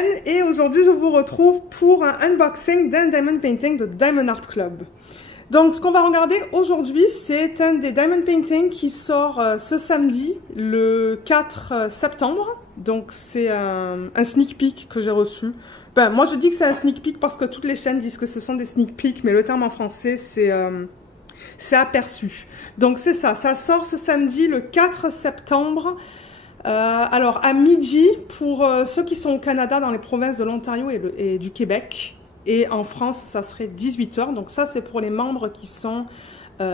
Lorraine et aujourd'hui je vous retrouve pour un unboxing d'un diamond painting de Diamond Art Club. Donc ce qu'on va regarder aujourd'hui, c'est un des diamond paintings qui sort ce samedi, le 4 septembre. Donc c'est un sneak peek que j'ai reçu. Ben, moi je dis que c'est un sneak peek parce que toutes les chaînes disent que ce sont des sneak peeks, mais le terme en français c'est aperçu. Donc c'est ça, ça sort ce samedi le 4 septembre. Alors à midi pour ceux qui sont au Canada dans les provinces de l'Ontario et du Québec, et en France ça serait 18 h, donc ça c'est pour les membres qui sont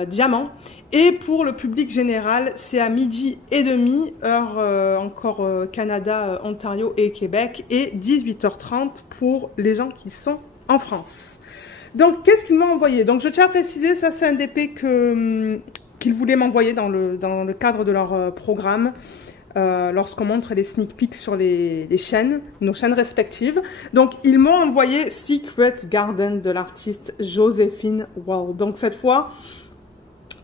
diamants, et pour le public général c'est à midi et demi heure encore Canada, Ontario et Québec, et 18 h 30 pour les gens qui sont en France. Donc qu'est-ce qu'ils m'ont envoyé? Donc je tiens à préciser, ça c'est un DP qu'ils voulaient m'envoyer dans le cadre de leur programme. Lorsqu'on montre les sneak peeks sur les chaînes, nos chaînes respectives. Donc, ils m'ont envoyé Secret Garden de l'artiste Joséphine Wall. Donc, cette fois,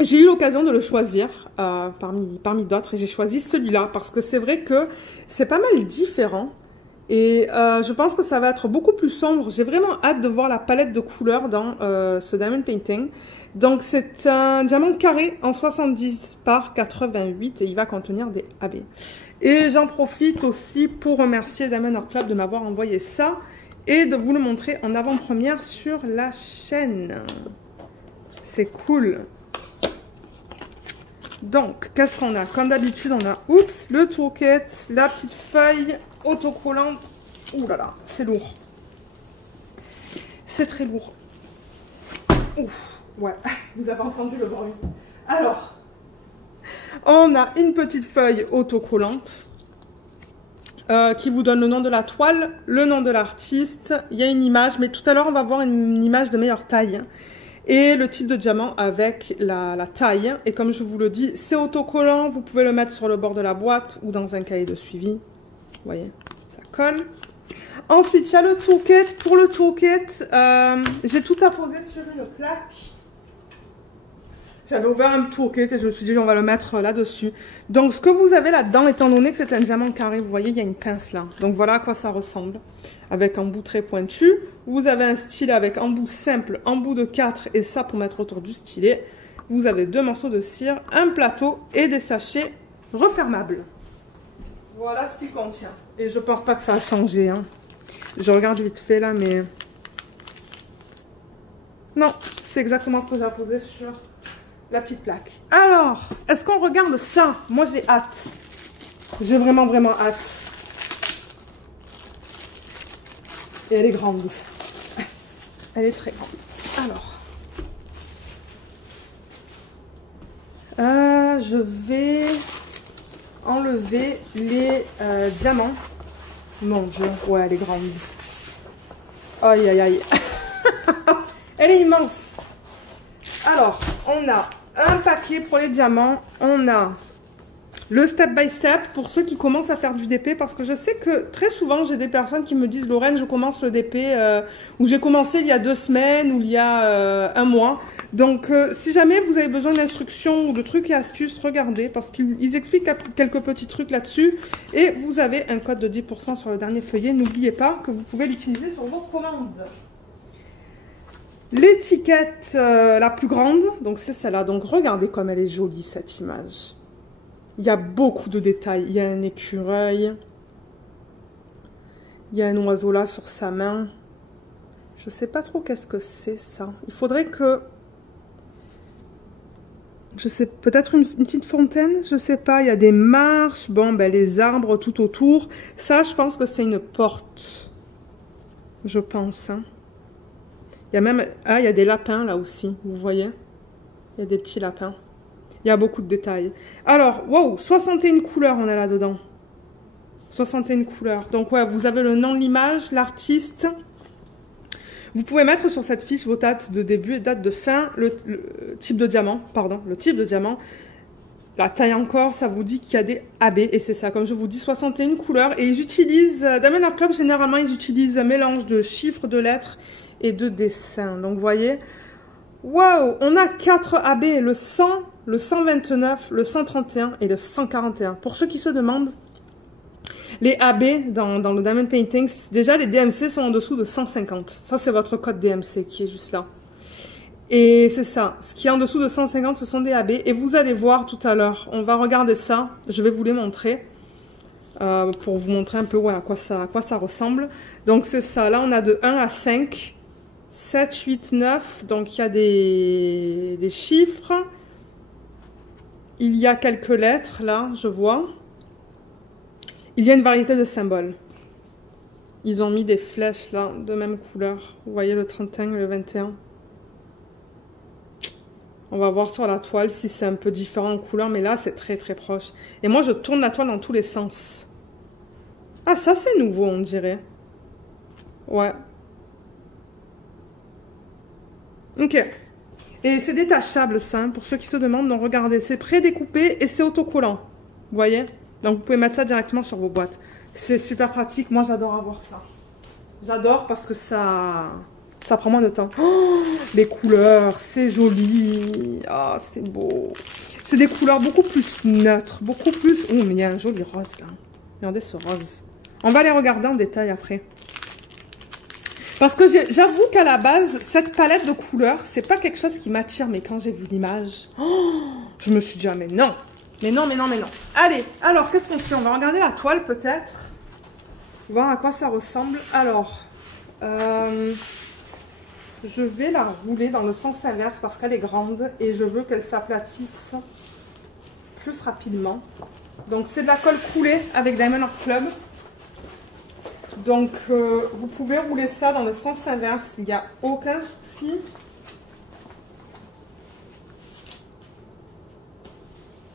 j'ai eu l'occasion de le choisir parmi d'autres et j'ai choisi celui-là parce que c'est vrai que c'est pas mal différent et je pense que ça va être beaucoup plus sombre. J'ai vraiment hâte de voir la palette de couleurs dans ce diamond painting. Donc c'est un diamant carré en 70 par 88 et il va contenir des AB. Et j'en profite aussi pour remercier Diamond Art Club de m'avoir envoyé ça et de vous le montrer en avant-première sur la chaîne. C'est cool. Donc qu'est-ce qu'on a? Comme d'habitude on a le toolkit, la petite feuille autocollante. Ouh là là, c'est lourd. C'est très lourd. Ouf. Ouais, vous avez entendu le bruit. Alors, on a une petite feuille autocollante qui vous donne le nom de la toile, le nom de l'artiste. Il y a une image, mais tout à l'heure, on va voir une image de meilleure taille. Et le type de diamant avec la taille. Et comme je vous le dis, c'est autocollant. Vous pouvez le mettre sur le bord de la boîte ou dans un cahier de suivi. Vous voyez, ça colle. Ensuite, il y a le toolkit. Pour le toolkit, j'ai tout apposé sur une plaque. J'avais ouvert un toolkit et je me suis dit on va le mettre là-dessus. Donc ce que vous avez là-dedans, étant donné que c'est un diamant carré, vous voyez il y a une pince là. Donc voilà à quoi ça ressemble. Avec un bout très pointu. Vous avez un stylet avec un bout simple, un bout de 4 et ça pour mettre autour du stylet. Vous avez 2 morceaux de cire, un plateau et des sachets refermables. Voilà ce qu'il contient. Et je pense pas que ça a changé. Hein. Je regarde vite fait là mais... Non, c'est exactement ce que j'ai apposé sur... la petite plaque. Alors, est-ce qu'on regarde ça? Moi, j'ai hâte. J'ai vraiment, vraiment hâte. Et elle est grande. Elle est très grande. Alors. Je vais enlever les diamants. Mon Dieu. Ouais, elle est grande. Aïe, aïe, aïe. Elle est immense. Alors, on a un paquet pour les diamants, on a le step by step pour ceux qui commencent à faire du DP, parce que je sais que très souvent j'ai des personnes qui me disent Lorraine, je commence le DP ou j'ai commencé il y a 2 semaines ou il y a 1 mois. Donc si jamais vous avez besoin d'instructions ou de trucs et astuces, regardez parce qu'ils expliquent quelques petits trucs là-dessus et vous avez un code de 10% sur le dernier feuillet. N'oubliez pas que vous pouvez l'utiliser sur vos commandes. L'étiquette la plus grande, donc c'est celle-là. Donc regardez comme elle est jolie cette image. Il y a beaucoup de détails. Il y a un écureuil. Il y a un oiseau là sur sa main. Je ne sais pas trop qu'est-ce que c'est ça. Il faudrait que... Je sais, peut-être une petite fontaine, je ne sais pas. Il y a des marches, bon, ben, les arbres tout autour. Ça, je pense que c'est une porte. Je pense, hein. Il y a même... Ah, il y a des lapins là aussi, vous voyez? Il y a des petits lapins. Il y a beaucoup de détails. Alors, wow, 61 couleurs on a là-dedans. 61 couleurs. Donc, ouais, vous avez le nom de l'image, l'artiste. Vous pouvez mettre sur cette fiche vos dates de début et date de fin, le type de diamant, pardon, le type de diamant. La taille encore, ça vous dit qu'il y a des AB, et c'est ça, comme je vous dis, 61 couleurs. Et ils utilisent, Diamond Art Club, généralement, ils utilisent un mélange de chiffres, de lettres et de dessins. Donc, vous voyez, waouh, on a 4 AB, le 100, le 129, le 131 et le 141. Pour ceux qui se demandent, les AB dans le Diamond Painting, déjà les DMC sont en dessous de 150. Ça, c'est votre code DMC qui est juste là. Et c'est ça, ce qui est en dessous de 150, ce sont des AB. Et vous allez voir tout à l'heure, on va regarder ça, je vais vous les montrer. Pour vous montrer un peu ouais, à quoi ça ressemble. Donc c'est ça, là on a de 1 à 5, 7, 8, 9, donc il y a des chiffres. Il y a quelques lettres, là, je vois. Il y a une variété de symboles. Ils ont mis des flèches, là, de même couleur. Vous voyez le 31 et le 21. On va voir sur la toile si c'est un peu différent en couleur, mais là, c'est très, très proche. Et moi, je tourne la toile dans tous les sens. Ah, ça, c'est nouveau, on dirait. Ouais. Ok. Et c'est détachable, ça, pour ceux qui se demandent. Donc, regardez, c'est pré-découpé et c'est autocollant. Vous voyez? Donc, vous pouvez mettre ça directement sur vos boîtes. C'est super pratique. Moi, j'adore avoir ça. J'adore parce que ça prend moins de temps. Oh, les couleurs, c'est joli. Ah, c'est beau. C'est des couleurs beaucoup plus neutres, beaucoup plus... Oh, mais il y a un joli rose, là. Regardez ce rose. On va les regarder en détail après. Parce que j'avoue qu'à la base, cette palette de couleurs, c'est pas quelque chose qui m'attire. Mais quand j'ai vu l'image, oh, je me suis dit, ah mais non. Mais non, mais non, mais non. Allez, alors, qu'est-ce qu'on fait? On va regarder la toile, peut-être. Voir à quoi ça ressemble. Alors, je vais la rouler dans le sens inverse parce qu'elle est grande. Et je veux qu'elle s'aplatisse plus rapidement. Donc, c'est de la colle coulée avec Diamond Art Club. Donc, vous pouvez rouler ça dans le sens inverse, il n'y a aucun souci.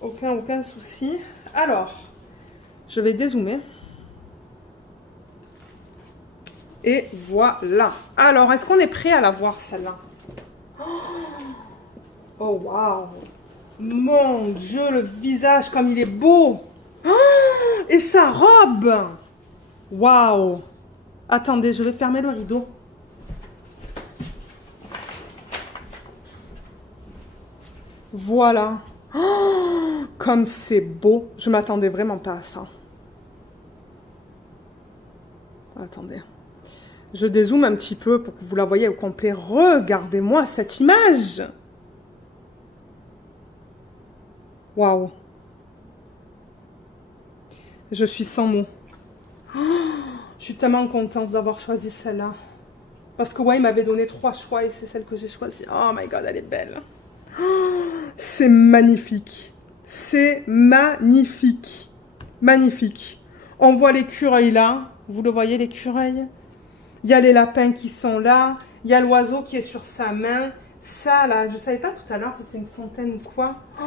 Aucun souci. Alors, je vais dézoomer. Et voilà. Alors, est-ce qu'on est prêt à la voir, celle-là? Oh, waouh! Mon Dieu, le visage, comme il est beau! Et sa robe! Waouh! Attendez, je vais fermer le rideau. Voilà. Oh, comme c'est beau. Je m'attendais vraiment pas à ça. Attendez. Je dézoome un petit peu pour que vous la voyez au complet. Regardez-moi cette image. Waouh. Je suis sans mots. Oh, je suis tellement contente d'avoir choisi celle-là. Parce que ouais, il m'avait donné 3 choix et c'est celle que j'ai choisie. Oh my god, elle est belle. Oh, c'est magnifique. C'est magnifique. Magnifique. On voit l'écureuil là. Vous le voyez, l'écureuil? Il y a les lapins qui sont là. Il y a l'oiseau qui est sur sa main. Ça là, je ne savais pas tout à l'heure si c'est une fontaine ou quoi. Oh,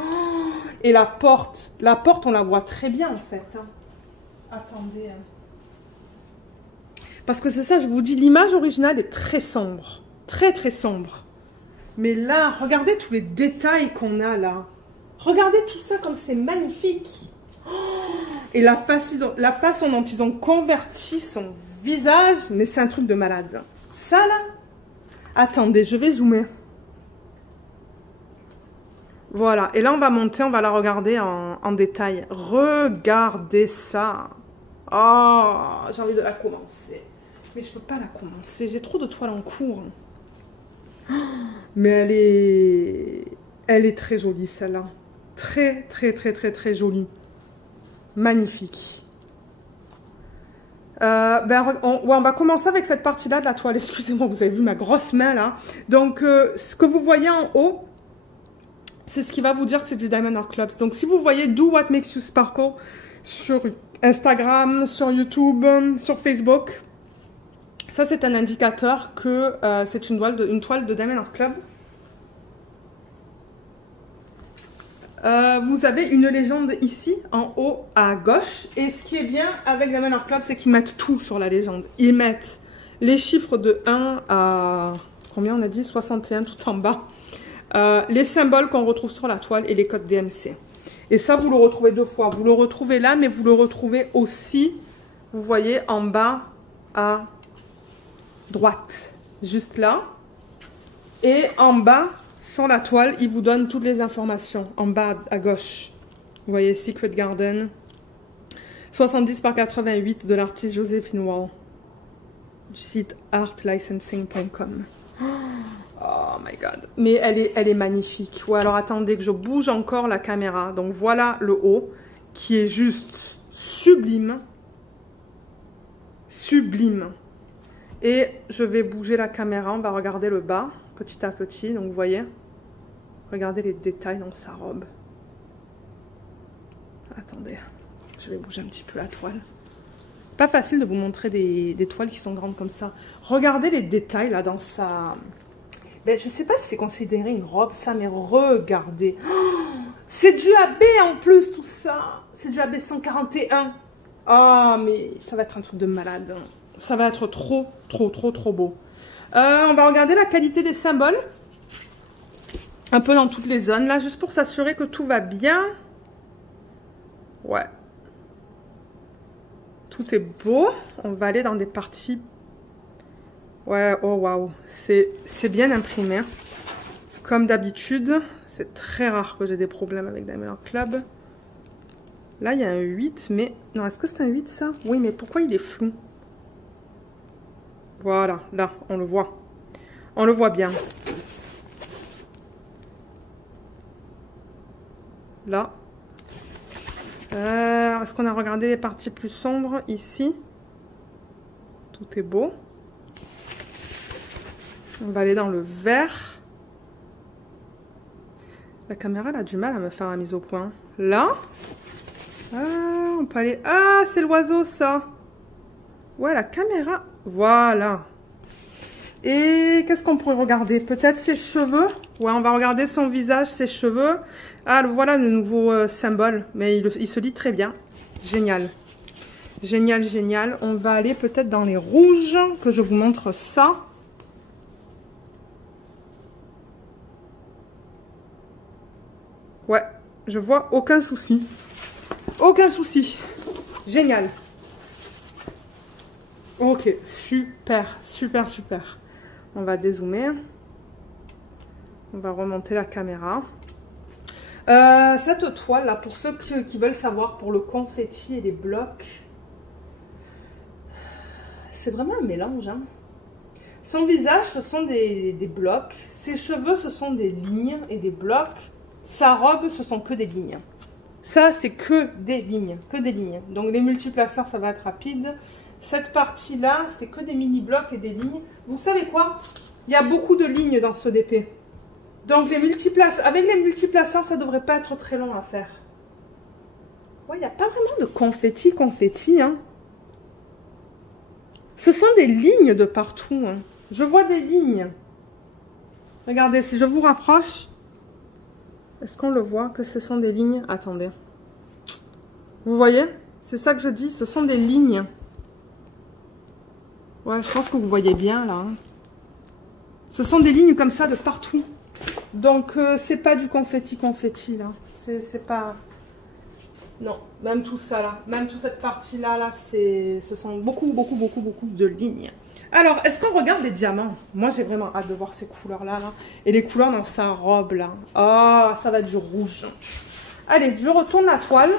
et la porte. La porte, on la voit très bien en fait. Attendez. Parce que c'est ça, je vous dis, l'image originale est très sombre. Très, très sombre. Mais là, regardez tous les détails qu'on a là. Regardez tout ça comme c'est magnifique. Oh, et la façon dont ils ont converti son visage, mais c'est un truc de malade. Ça là, attendez, je vais zoomer. Voilà, et là on va monter, on va la regarder en détail. Regardez ça. Oh, j'ai envie de la commencer. Mais je peux pas la commencer, j'ai trop de toiles en cours. Mais elle est très jolie celle-là. Très, très, très, très, très jolie. Magnifique. On va commencer avec cette partie-là de la toile. Excusez-moi, vous avez vu ma grosse main là. Donc, ce que vous voyez en haut, c'est ce qui va vous dire que c'est du Diamond Art Club. Donc, si vous voyez Do What Makes You Sparkle sur Instagram, sur YouTube, sur Facebook, ça c'est un indicateur que c'est une toile de Diamond Art Club. Vous avez une légende ici, en haut à gauche. Et ce qui est bien avec Diamond Art Club, c'est qu'ils mettent tout sur la légende. Ils mettent les chiffres de 1 à... Combien on a dit? 61 tout en bas. Les symboles qu'on retrouve sur la toile et les codes DMC. Et ça, vous le retrouvez 2 fois. Vous le retrouvez là, mais vous le retrouvez aussi, vous voyez, en bas à droite. Juste là. Et en bas... Sur la toile, il vous donne toutes les informations en bas à gauche. Vous voyez Secret Garden, 70 par 88 de l'artiste Joséphine Wall. Du site artlicensing.com. Oh my god. Mais elle est magnifique. Ouais, alors attendez que je bouge encore la caméra. Donc voilà le haut qui est juste sublime. Sublime. Et je vais bouger la caméra. On va regarder le bas petit à petit. Donc vous voyez. Regardez les détails dans sa robe. Attendez. Je vais bouger un petit peu la toile. Pas facile de vous montrer des toiles qui sont grandes comme ça. Regardez les détails là dans sa... Ben, je sais pas si c'est considéré une robe ça, mais regardez. Oh, c'est du AB en plus tout ça. C'est du AB 141. Ah, oh, mais ça va être un truc de malade. Ça va être trop beau. On va regarder la qualité des symboles. Un peu dans toutes les zones là, juste pour s'assurer que tout va bien. Ouais. Tout est beau. On va aller dans des parties. Ouais, oh waouh. C'est bien imprimé. Comme d'habitude. C'est très rare que j'ai des problèmes avec Diamond Art Club. Là, il y a un 8, mais... Non, est-ce que c'est un 8 ça? Oui, mais pourquoi il est flou? Voilà, là, on le voit. On le voit bien. Là. Est-ce qu'on a regardé les parties plus sombres ici? Tout est beau. On va aller dans le vert. La caméra elle a du mal à me faire la mise au point. Là. On peut aller... Ah, c'est l'oiseau ça. Ouais, la caméra. Voilà. Et qu'est-ce qu'on pourrait regarder? Peut-être ses cheveux. Ouais, on va regarder son visage, ses cheveux. Ah, voilà le nouveau symbole. Mais il se lit très bien. Génial. Génial, génial. On va aller peut-être dans les rouges. Que je vous montre ça. Ouais, je vois aucun souci. Aucun souci. Génial. Ok, super, super, super. On va dézoomer. On va remonter la caméra. Cette toile là, pour ceux qui veulent savoir pour le confetti et les blocs, c'est vraiment un mélange. Hein. Son visage, ce sont des blocs. Ses cheveux, ce sont des lignes et des blocs. Sa robe, ce sont que des lignes. Ça, c'est que des lignes. Que des lignes. Donc, les multiplaceurs, ça va être rapide. Cette partie-là, c'est que des mini-blocs et des lignes. Vous savez quoi? Il y a beaucoup de lignes dans ce DP. Donc, avec les multiplaceurs, ça ne devrait pas être très long à faire. Ouais, il n'y a pas vraiment de confetti, hein. Ce sont des lignes de partout. Hein. Je vois des lignes. Regardez, si je vous rapproche... Est-ce qu'on le voit que ce sont des lignes? Attendez. Vous voyez? C'est ça que je dis. Ce sont des lignes. Ouais, je pense que vous voyez bien là. Hein. Ce sont des lignes comme ça de partout. Donc, c'est pas du confetti là. C'est pas... Non, même tout ça là. Même toute cette partie-là, là, ce sont beaucoup de lignes. Alors, est-ce qu'on regarde les diamants? Moi, j'ai vraiment hâte de voir ces couleurs-là. Là. Et les couleurs dans sa robe, là. Oh, ça va être du rouge. Allez, je retourne la toile.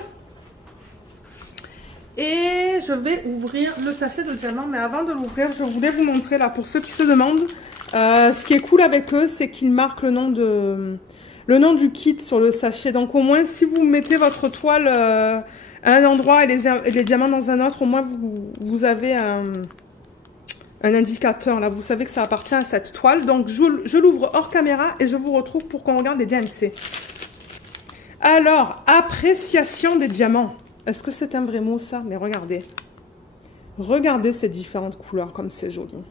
Et je vais ouvrir le sachet de diamants. Mais avant de l'ouvrir, je voulais vous montrer, là, pour ceux qui se demandent. Ce qui est cool avec eux, c'est qu'ils marquent le nom du kit sur le sachet. Donc, au moins, si vous mettez votre toile à un endroit et les diamants dans un autre, au moins, vous avez un indicateur, là, vous savez que ça appartient à cette toile. Donc, je l'ouvre hors caméra et je vous retrouve pour qu'on regarde les DMC. Alors, appréciation des diamants. Est-ce que c'est un vrai mot, ça? Mais regardez. Regardez ces différentes couleurs, comme c'est joli.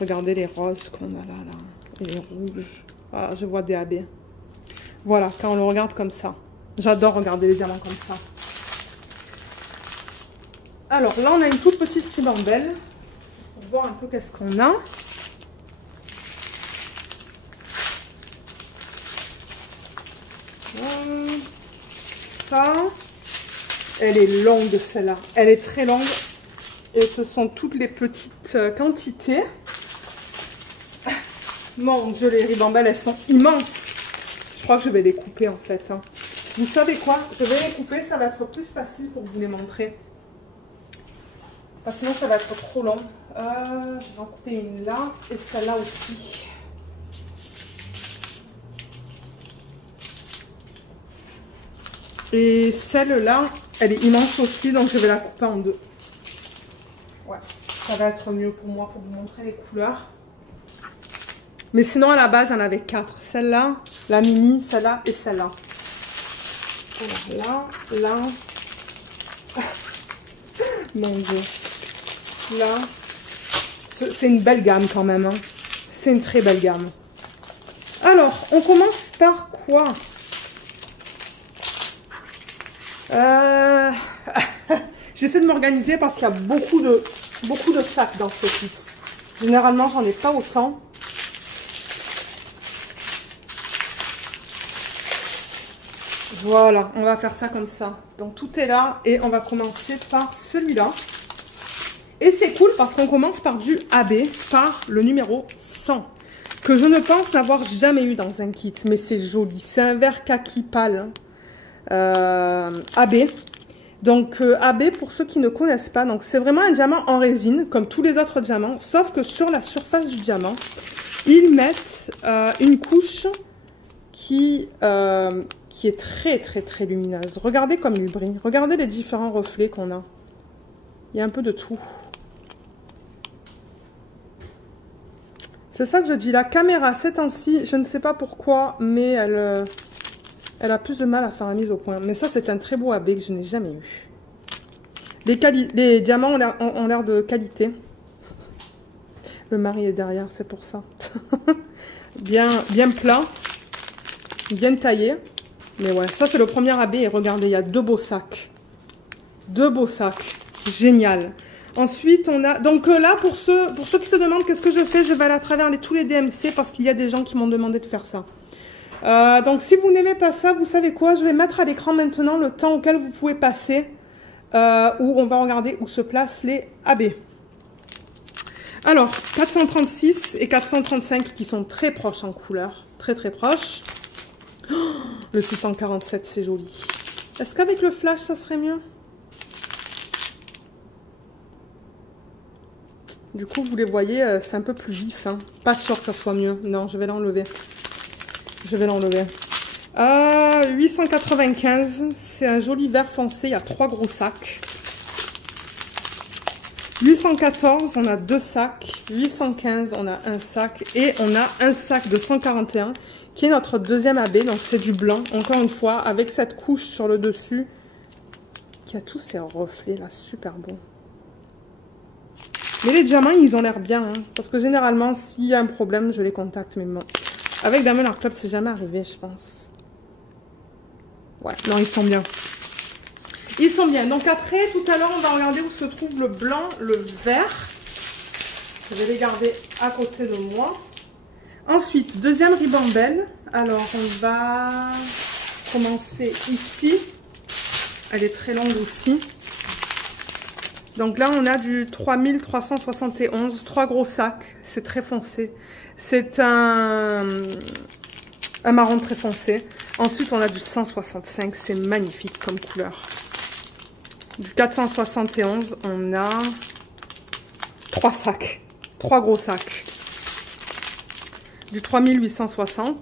Regardez les roses qu'on a là, et les rouges. Ah, je vois des AB. Voilà, quand on le regarde comme ça. J'adore regarder les diamants comme ça. Alors là, on a une toute petite ribambelle pour voir un peu qu'est-ce qu'on a. Ça, elle est longue celle-là. Elle est très longue. Et ce sont toutes les petites quantités. Mon Dieu, les ribambelles, elles sont immenses. Je crois que je vais les couper en fait. Hein. Vous savez quoi? Je vais les couper, ça va être plus facile pour vous les montrer. Parce que sinon, ça va être trop long. Je vais en couper une là et celle-là aussi. Et celle-là, elle est immense aussi, donc je vais la couper en deux. Ouais, ça va être mieux pour moi pour vous montrer les couleurs. Mais sinon, à la base, il y en avait 4. Celle-là, la mini, celle-là et celle-là. Alors là. Mon Dieu. Là. C'est une belle gamme quand même. Hein. C'est une très belle gamme. Alors, on commence par quoi? J'essaie de m'organiser parce qu'il y a beaucoup de sacs dans ce kit. Généralement, j'en ai pas autant. Voilà, on va faire ça comme ça. Donc tout est là et on va commencer par celui-là. Et c'est cool parce qu'on commence par du AB, par le numéro 100. Que je ne pense n'avoir jamais eu dans un kit, mais c'est joli. C'est un vert kaki pâle. AB. Donc AB, pour ceux qui ne connaissent pas, donc c'est vraiment un diamant en résine, comme tous les autres diamants, sauf que sur la surface du diamant, ils mettent une couche qui est très lumineuse. Regardez comme il brille. Regardez les différents reflets qu'on a. Il y a un peu de tout. C'est ça que je dis. La caméra, ces temps-ci, je ne sais pas pourquoi, mais elle a plus de mal à faire la mise au point. Mais ça, c'est un très beau AB que je n'ai jamais eu. Les diamants ont l'air de qualité. Le mari est derrière, c'est pour ça. bien plat. Bien taillé. Mais ouais, ça c'est le premier AB. Et regardez, il y a 2 beaux sacs. 2 beaux sacs. Génial. Ensuite, on a... Donc là, pour ceux qui se demandent qu'est-ce que je fais, je vais aller à travers tous les DMC parce qu'il y a des gens qui m'ont demandé de faire ça. Donc si vous n'aimez pas ça, vous savez quoi? Je vais mettre à l'écran maintenant le temps auquel vous pouvez passer. Où on va regarder où se placent les AB. Alors, 436 et 435 qui sont très proches en couleur. Très proches. Oh, le 647, c'est joli. Est-ce qu'avec le flash, ça serait mieux? Du coup, vous les voyez, c'est un peu plus vif. Hein. Pas sûr que ça soit mieux. Non, je vais l'enlever. Je vais l'enlever. 895, c'est un joli vert foncé. Il y a 3 gros sacs. 814, on a 2 sacs. 815, on a un sac. Et on a un sac de 141 qui est notre deuxième AB. Donc c'est du blanc, encore une fois, avec cette couche sur le dessus qui a tous ces reflets là, super beaux. Mais les diamants, ils ont l'air bien. Hein, parce que généralement, s'il y a un problème, je les contacte. Mais bon, avec Diamond Art Club, c'est jamais arrivé, je pense. Ouais, non, ils sont bien. Ils sont bien. Donc après, tout à l'heure, on va regarder où se trouve le blanc, le vert. Je vais les garder à côté de moi. Ensuite, deuxième ribambelle. Alors, on va commencer ici. Elle est très longue aussi. Donc là, on a du 3371, 3 gros sacs. C'est très foncé. C'est un marron très foncé. Ensuite, on a du 165. C'est magnifique comme couleur. Du 471, on a 3 sacs. 3 gros sacs. Du 3860.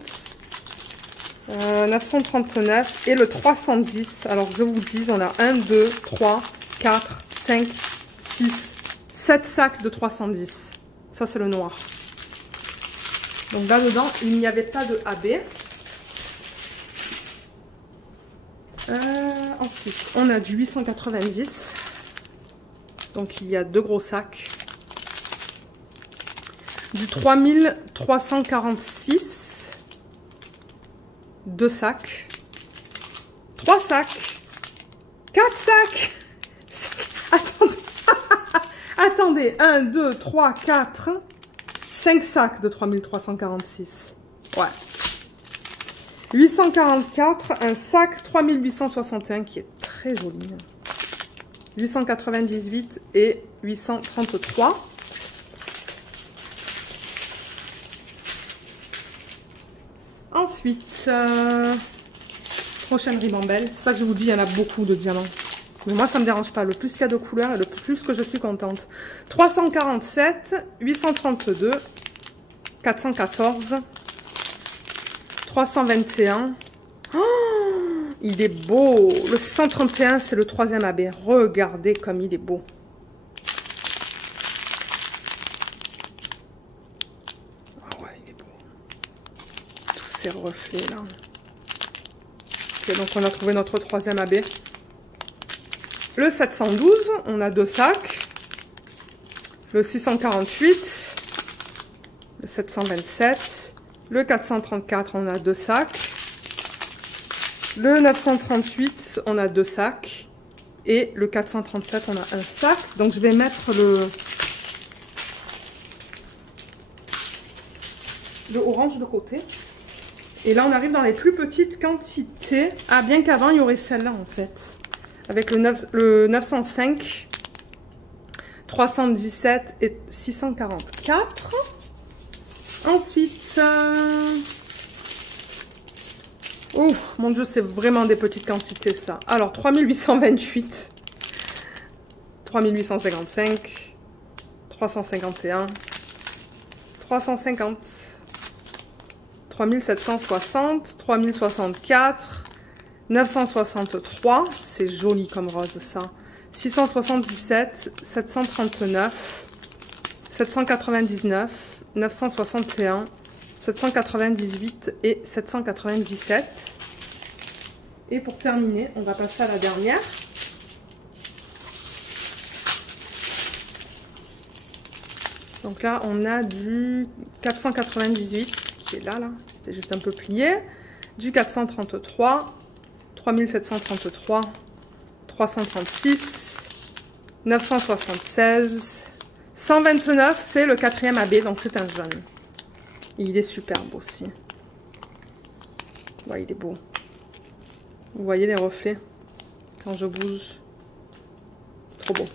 939. Et le 310. Alors, je vous dis, on a 1, 2, 3, 4, 5, 6, 7 sacs de 310. Ça, c'est le noir. Donc là-dedans, il n'y avait pas de AB. Ensuite, on a du 890. Donc, il y a 2 gros sacs. Du 3346. 2 sacs. 3 sacs. 4 sacs. Attendez. Attendez. 1, 2, 3, 4. 5 sacs de 3346. Ouais. 844, un sac 3861 qui est très joli. 898 et 833. Ensuite, prochaine ribambelle. C'est ça que je vous dis, il y en a beaucoup de diamants. Mais moi, ça me dérange pas. Le plus qu'il y a de couleurs, le plus que je suis contente. 347, 832, 414, 321. Oh, il est beau. Le 131, c'est le 3e AB. Regardez comme il est beau. Ah ouais, il est beau. Tous ces reflets là. Ok, donc on a trouvé notre 3e AB. Le 712, on a 2 sacs. Le 648, le 727, le 434, on a 2 sacs. Le 938, on a 2 sacs. Et le 437, on a un sac. Donc je vais mettre le orange de côté. Et là, on arrive dans les plus petites quantités. Ah, bien qu'avant, il y aurait celle-là, en fait. Avec le 905, 317 et 644. Ensuite... Ouf, mon Dieu, c'est vraiment des petites quantités, ça. Alors, 3828, 3855, 351, 350, 3760, 3064, 963, c'est joli comme rose, ça. 677, 739, 799, 961, 798 et 797. Et pour terminer, on va passer à la dernière. Donc là, on a du 498 qui est là, c'était juste un peu plié. Du 433, 3733, 336, 976, 129, c'est le 4e AB, donc c'est un jaune. Il est superbe aussi. Ouais, il est beau. Vous voyez les reflets quand je bouge. Trop beau.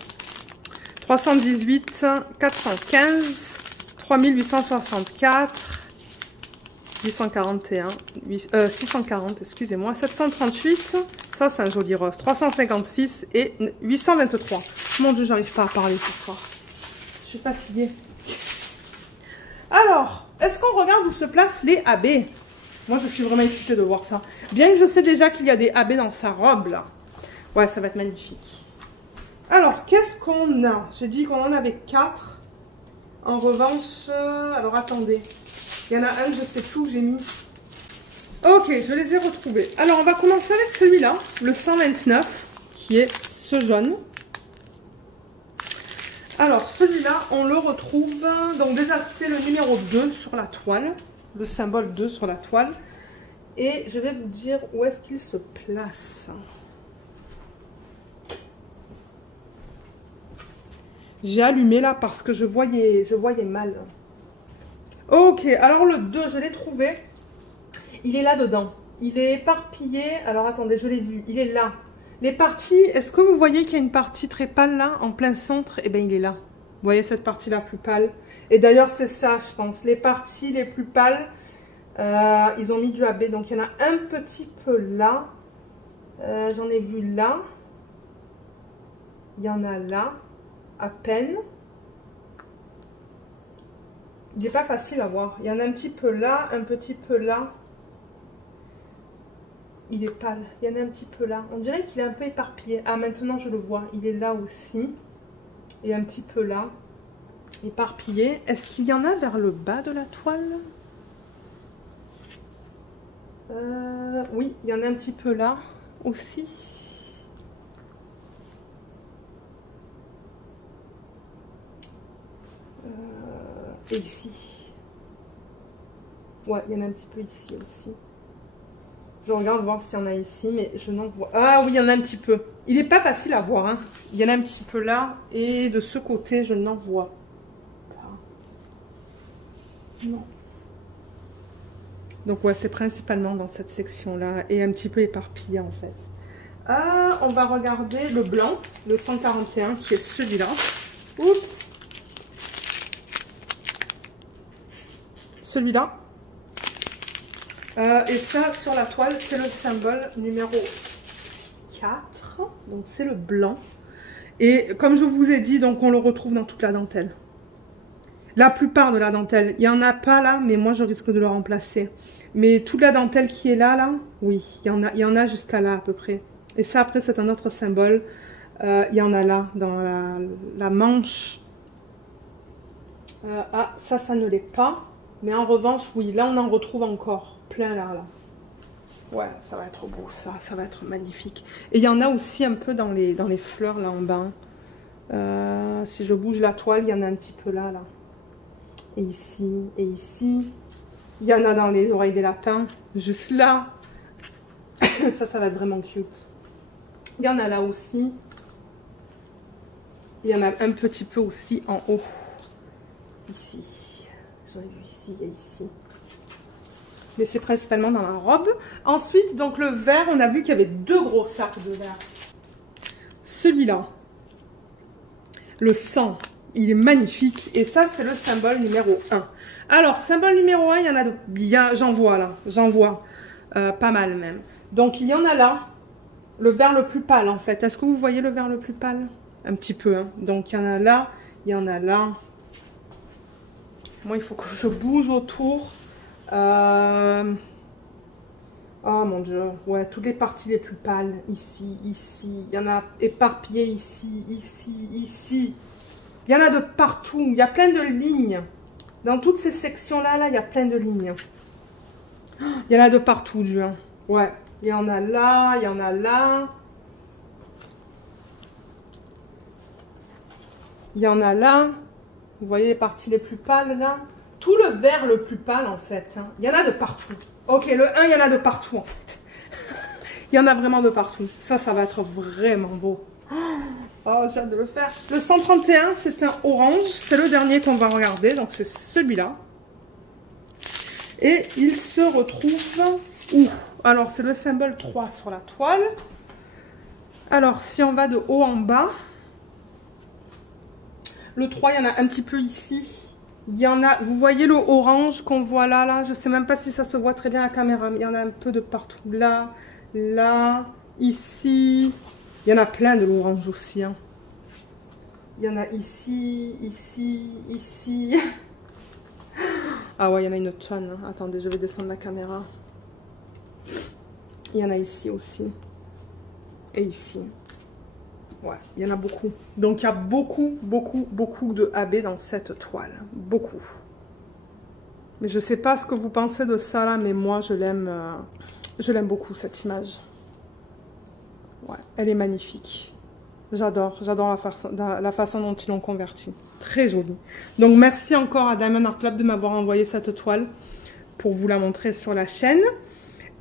318, 415, 3864, 841, 640, excusez-moi, 738. Ça, c'est un joli rose. 356 et 823. Mon Dieu, j'arrive pas à parler ce soir. Je suis fatiguée. Alors, est-ce qu'on regarde où se placent les AB? Moi, je suis vraiment excitée de voir ça. Bien que je sais déjà qu'il y a des AB dans sa robe, là. Ouais, ça va être magnifique. Alors, qu'est-ce qu'on a? J'ai dit qu'on en avait 4. En revanche, alors attendez. Il y en a un, je sais plus où j'ai mis. Ok, je les ai retrouvés. Alors, on va commencer avec celui-là, le 129, qui est ce jaune. Alors, celui-là, on le retrouve... Donc déjà, c'est le numéro 2 sur la toile. Le symbole 2 sur la toile. Et je vais vous dire où est-ce qu'il se place. J'ai allumé là parce que je voyais mal. Ok, alors le 2, je l'ai trouvé. Il est là dedans. Il est éparpillé. Alors attendez, je l'ai vu. Il est là. Les parties, est-ce que vous voyez qu'il y a une partie très pâle là, en plein centre? Eh bien, il est là. Vous voyez cette partie-là plus pâle? Et d'ailleurs, c'est ça, je pense. Les parties les plus pâles, ils ont mis du AB. Donc, il y en a un petit peu là. J'en ai vu là. Il y en a là, à peine. Il n'est pas facile à voir. Il y en a un petit peu là, un petit peu là. Il est pâle. Il y en a un petit peu là. On dirait qu'il est un peu éparpillé. Ah, maintenant je le vois. Il est là aussi. Et un petit peu là. Éparpillé. Est-ce qu'il y en a vers le bas de la toile? Oui, il y en a un petit peu là aussi. Et ici. Ouais, il y en a un petit peu ici aussi. Je regarde voir s'il y en a ici, mais je n'en vois... Ah oui, il y en a un petit peu. Il n'est pas facile à voir. Hein. Il y en a un petit peu là. Et de ce côté, je n'en vois pas. Non. Donc ouais, c'est principalement dans cette section-là. Et un petit peu éparpillé en fait. On va regarder le blanc, le 141, qui est celui-là. Oups. Celui-là. Et ça, sur la toile, c'est le symbole numéro 4. Donc, c'est le blanc. Et comme je vous ai dit, donc on le retrouve dans toute la dentelle. La plupart de la dentelle. Il n'y en a pas là, mais moi, je risque de le remplacer. Mais toute la dentelle qui est là, oui, il y en a jusqu'à là à peu près. Et ça, après, c'est un autre symbole. Il y en a là, dans la manche. Ah, ça ne l'est pas. Mais en revanche, oui, là, on en retrouve encore. Plein là. Ouais, ça va être beau, ça va être magnifique. Et il y en a aussi un peu dans les fleurs, là, en bas. Si je bouge la toile, il y en a un petit peu là. Et ici, et ici. Il y en a dans les oreilles des lapins, juste là. Ça va être vraiment cute. Il y en a là aussi. Il y en a un petit peu aussi en haut. Ici. J'en ai vu ici et ici. Mais c'est principalement dans la robe. Ensuite, donc le vert, on a vu qu'il y avait 2 gros sacs de vert. Celui-là, le sang, il est magnifique. Et ça, c'est le symbole numéro 1. Alors, symbole numéro 1, il y en a, j'en vois là, j'en vois pas mal même. Donc, il y en a là, le vert le plus pâle en fait. Est-ce que vous voyez le vert le plus pâle? Un petit peu, hein. Donc, il y en a là, il y en a là. Moi, il faut que je bouge autour. Oh mon Dieu, ouais, toutes les parties les plus pâles, ici, ici, il y en a éparpillé ici, ici, ici, il y en a de partout, il y a plein de lignes, dans toutes ces sections-là, il y a plein de lignes, il y en a de partout, Dieu, ouais, il y en a là, il y en a là, il y en a là, vous voyez les parties les plus pâles là? Tout le vert le plus pâle en fait, hein. Il y en a de partout. Ok, le 1, il y en a de partout en fait. Il y en a vraiment de partout. Ça va être vraiment beau. Oh, j'ai hâte de le faire. Le 131, c'est un orange. C'est le dernier qu'on va regarder, donc c'est celui-là. Et il se retrouve où? Alors, c'est le symbole 3 sur la toile. Alors, si on va de haut en bas, le 3, il y en a un petit peu ici. Il y en a, vous voyez le orange qu'on voit là, je ne sais même pas si ça se voit très bien à la caméra, mais il y en a un peu de partout, là, ici. Il y en a plein de l'orange aussi, hein. Il y en a ici, ici, ici. Ah ouais, il y en a une tonne, hein. Attendez, je vais descendre la caméra. Il y en a ici aussi. Et ici. Ouais, il y en a beaucoup. Donc, il y a beaucoup de AB dans cette toile. Beaucoup. Mais je ne sais pas ce que vous pensez de ça, là, mais moi, je l'aime beaucoup, cette image. Ouais, elle est magnifique. J'adore la façon dont ils l'ont convertie. Très jolie. Donc, merci encore à Diamond Art Club de m'avoir envoyé cette toile pour vous la montrer sur la chaîne.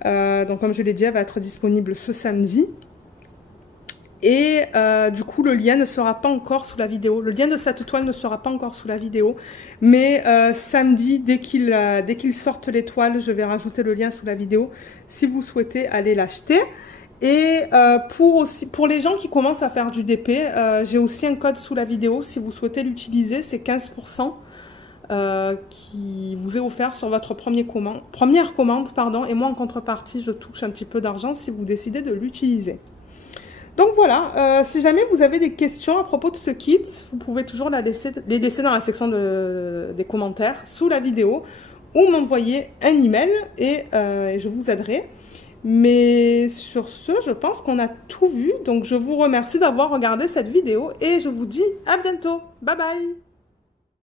Donc, comme je l'ai dit, elle va être disponible ce samedi. Et du coup, le lien ne sera pas encore sous la vidéo. Le lien de cette toile ne sera pas encore sous la vidéo. Mais samedi, dès qu'ils sortent les toiles, je vais rajouter le lien sous la vidéo si vous souhaitez aller l'acheter. Et pour les gens qui commencent à faire du DP, j'ai aussi un code sous la vidéo. Si vous souhaitez l'utiliser, c'est 15% qui vous est offert sur votre première commande. Pardon, et moi, en contrepartie, je touche un petit peu d'argent si vous décidez de l'utiliser. Donc voilà, si jamais vous avez des questions à propos de ce kit, vous pouvez toujours les laisser dans la section des commentaires sous la vidéo ou m'envoyer un email et je vous aiderai. Mais sur ce, je pense qu'on a tout vu. Donc je vous remercie d'avoir regardé cette vidéo et je vous dis à bientôt. Bye bye!